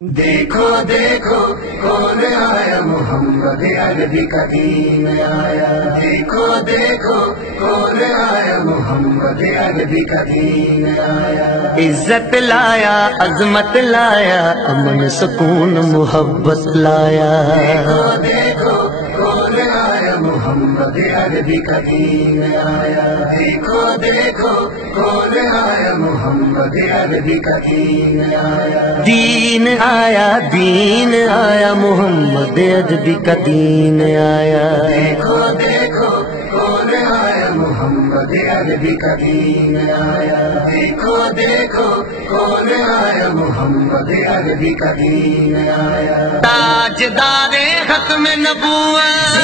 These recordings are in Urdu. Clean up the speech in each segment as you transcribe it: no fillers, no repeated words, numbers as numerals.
دیکھو دیکھو کون آیا محمد عربی کا دین آیا، دیکھو دیکھو کون آیا محمد عربی کا دین آیا، عزت لایا، عظمت لایا، امن سکون محبت لایا۔ دیکھو دیکھو کون آیا محمد عربی کا دین آیا، دیکھو دیکھو کون آیا محمد عربی کا دین آیا، دین آیا، دین آیا، محمد عربی کا دین آیا۔ دیکھو دیکھو کون آیا محمد عربی کا دین آیا، دیکھو دیکھو کون آیا محمد عربی کا دین آیا، تاجدار ختم نبوت،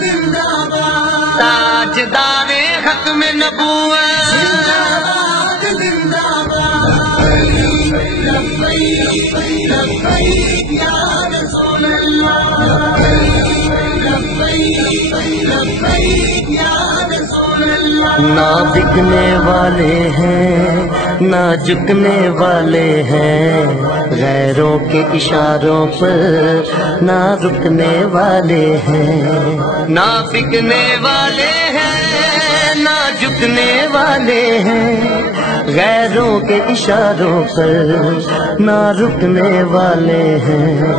زندہ باد تاجدار ختم نبوت، زندہ باد، لبیک لبیک یا رسول اللہ، لبیک لبیک یا رسول اللہ۔ نہ بکنے والے ہیں نہ جھکنے والے ہیں، غیروں کے اشاروں پر نہ رکنے والے ہیں، نہ بکنے والے ہیں نہ جھکنے والے ہیں، غیروں کے اشاروں پر نہ رکنے والے ہیں۔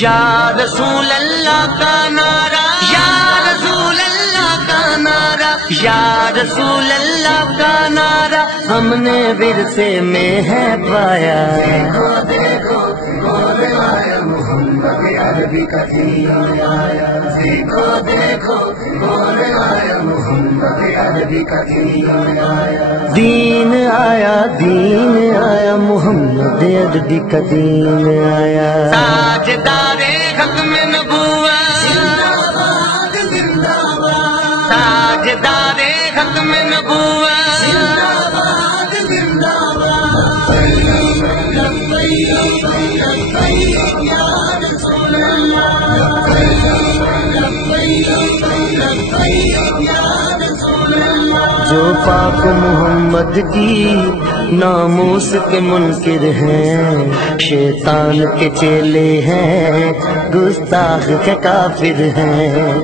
یا رسول اللہ کا نعرہ، یا رسول اللہ کا نعرہ، یا رسول اللہ کا نعرہ ہم نے ورثے میں ہے پایا۔ دیکھو دیکھو کون آیا محمد عربی کا دین آیا، دیکھو دیکھو کون آیا محمد عربی کا دین آیا، دین آیا، دین آیا، محمد عربی کا دین آیا۔ تاجدار ختم نبوت، زندہ باد زندہ باد، تاجدار ختم نبوت، زندہ باد زندہ باد، لبیک لبیک یا رسول اللہ، لبیک لبیک یا رسول اللہ۔ جو پاک محمد کی ناموس کے منکر ہیں، شیطان کے چیلے ہیں، گستاخ کے کافر ہیں۔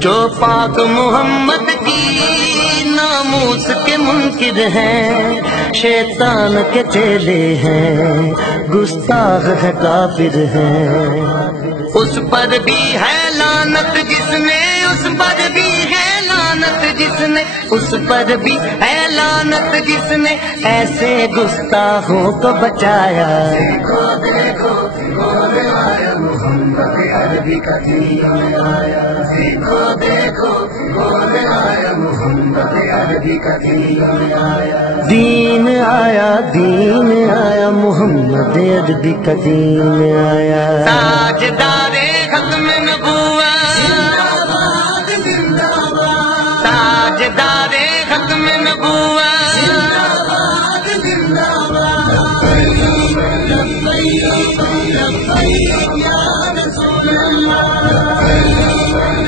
جو پاک محمد کی ناموس کے منکر ہیں، شیطان کے چیلے ہیں، گستاخ کے کافر ہیں۔ اس پر بھی ہے لعنت جس نے، اس پر بھی ہے لعنت جس نے، اس پر بھی ہے لعنت جس نے ایسے گستاخوں کو بچایا۔ دیکھو دیکھو کون آیا محمد عربی کا دین آیا، دیکھو دیکھو کون آیا محمد عربی کا دین آیا، دین آیا، دین آیا، محمد عربی کا دین آیا۔ تاجدار ختم نبوت، زندہ باد زندہ باد، تاجدار ختم نبوت، زندہ باد زندہ باد، لبیک لبیک یا رسول اللہ،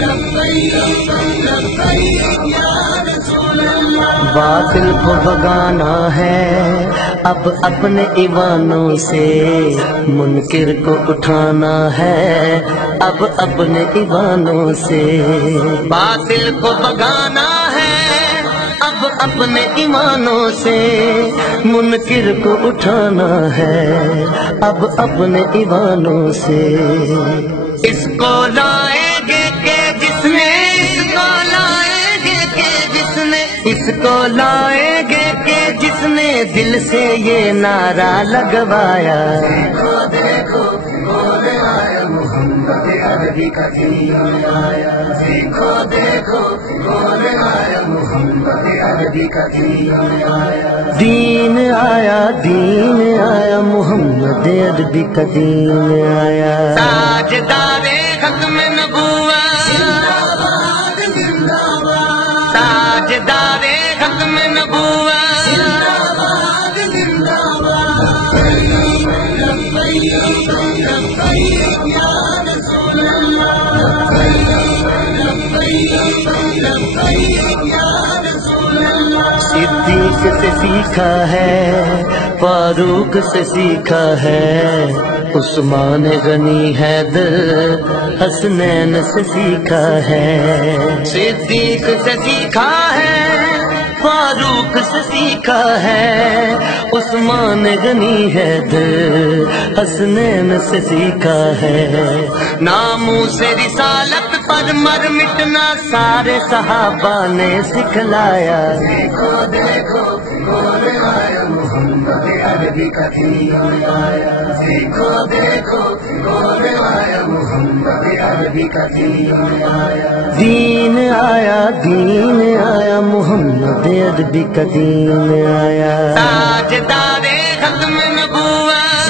لبیک لبیک یا رسول اللہ۔ باطل کو بھگانا ہے اب اپنے ایوانوں سے، منکر کو اٹھانا ہے اب اپنے ایوانوں سے۔ باطل کو بھگانا ہے اب اپنے ایمانوں سے، منکر کو اٹھانا ہے اب اپنے ایوانوں سے۔ اس کو لائیں گے کہ جس نے، اس کو لائیں گے کہ جس نے، اس کو لائیں گے کہ جس نے دل سے یہ نعرہ لگوایا۔ دیکھو دیکھو کون آیا محمد عربی کا دین آیا، دیکھو دیکھو کون آیا محمد عربی کا دین آیا، دین آیا، دین آیا، محمد عربی کا دین آیا۔ تاجدار ختم نبوت، زندہ باد زندہ باد، تاجدار ختم نبوت، زندہ باد زندہ باد، لبیک لبیک یا رسول اللہ، لبیک لبیک یا رسول اللہ۔ صدیق صدیق سے سیکھا ہے، فاروق سے سیکھا ہے، عثمان غنی حیدر حسنین سے سیکھا ہے، صدیق سے سیکھا ہے، فاروق سے سیکھا ہے، عثمان غنی حیدر حسنین سے سیکھا ہے، ناموس رسالت پر مر مٹنا سارے صحابہ نے سکھلایا، دیکھو دیکھو کون آیا محمد عربی کا دین آیا، دیکھو دیکھو کون آیا محمد عربی کا دین آیا، دین آیا، دین آیا، محمد عربی کا دین آیا، تاجدار ختم نبوت،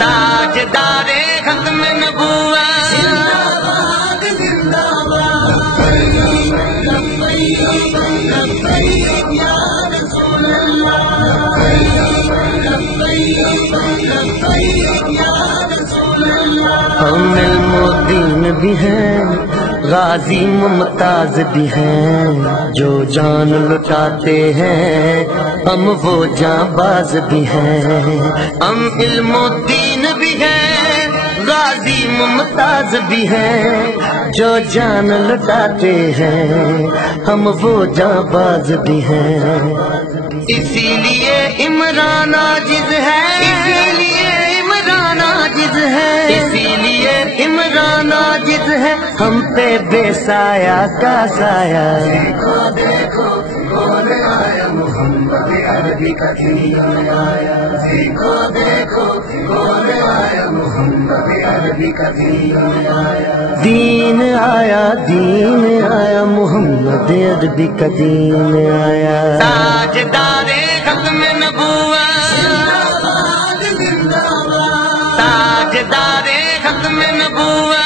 تاجدار ختم نبوت، ہم علم الدین بھی ہیں، غازی ممتاز بھی ہیں، جو جان لٹاتے ہیں ہم وہ جاں باز بھی ہیں، ہم علم الدین بھی ہیں، غازی ممتاز بھی ہیں، جو جان لٹاتے ہیں ہم وہ جاں باز بھی ہیں، اسی لیے عمران عاجز ہے، اسی لیے عمران عاجز ہے، اسی لیے عمران عاجز ہے، ہم پہ بے سایہ کا سایہ، دیکھو دیکھو کون آیا محمد عربی کا دین آیا، دیکھو دیکھو کون آیا محمد عربی کا دین آیا، دین آیا، دین آیا، محمد عربی کا دین آیا، تاجدار ختم نبوت، تاجدار ختم نبوت،